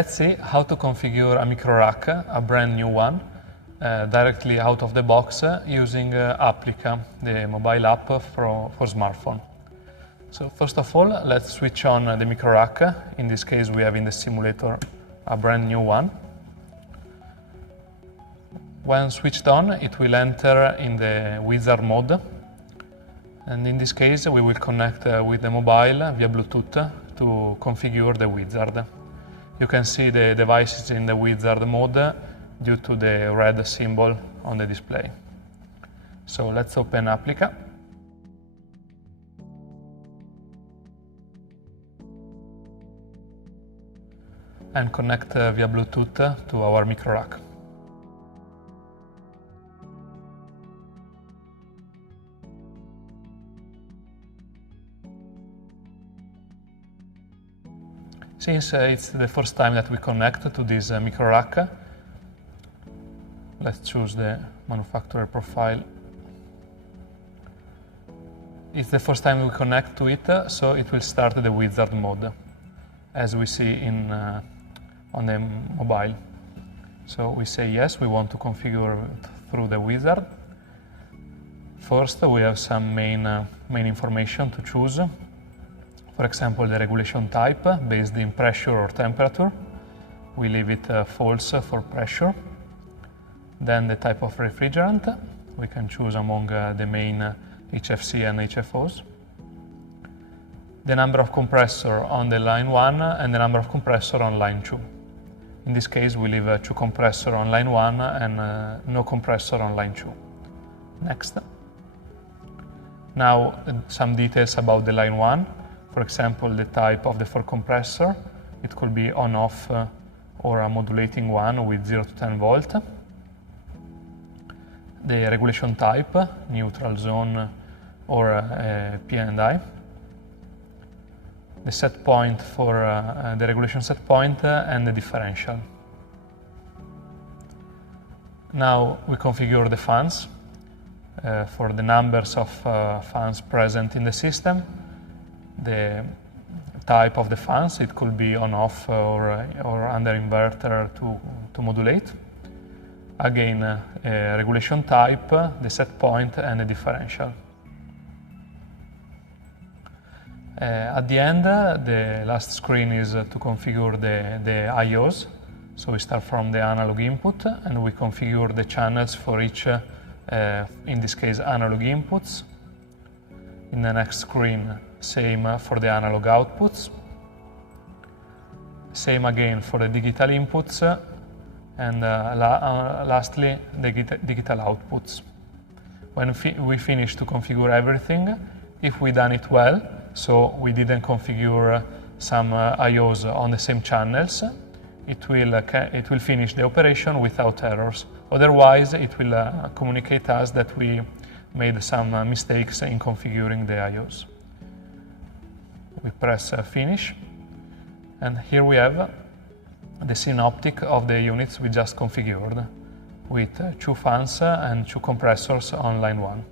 let's see how to configure a micro rack, a brand new one, directly out of the box using Applica, the mobile app for smartphone. So first of all, let's switch on the micro rack. In this case, we have in the simulator a brand new one. When switched on, it will enter in the wizard mode. And in this case, we will connect with the mobile via Bluetooth to configure the wizard. You can see the devices in the wizard mode due to the red symbol on the display. So let's open Applica. And connect via Bluetooth to our micro rack. Since it's the first time that we connect to this micro rack, let's choose the manufacturer profile. It's the first time we connect to it, so it will start the wizard mode, as we see on the mobile. So we say yes, we want to configure it through the wizard. First, we have some main information to choose. For example, the regulation type based in pressure or temperature. We leave it false for pressure. Then the type of refrigerant. We can choose among the main HFC and HFOs. The number of compressor on the line 1 and the number of compressor on line 2. In this case, we leave 2 compressor on line 1 and no compressor on line 2. Next. Now, some details about the line 1. For example, the type of the 4 compressor. It could be on-off or a modulating one with 0 to 10 volt. The regulation type, neutral zone or P&I. The set point for the regulation set point and the differential. Now we configure the fans for the numbers of fans present in the system. The type of the fans, it could be on-off or under inverter to modulate. Again, regulation type, the set point, and the differential. At the end, the last screen is to configure the IOs. So we start from the analog input and we configure the channels for each, in this case, analog inputs. In the next screen, same for the analog outputs. Same again for the digital inputs. And lastly, the digital outputs. When we finish to configure everything, if we done it well, so we didn't configure some IOs on the same channels, it will finish the operation without errors. Otherwise, it will communicate us that we made some mistakes in configuring the IOs. We press finish, and here we have the synoptic of the units we just configured with 2 fans and 2 compressors on line 1.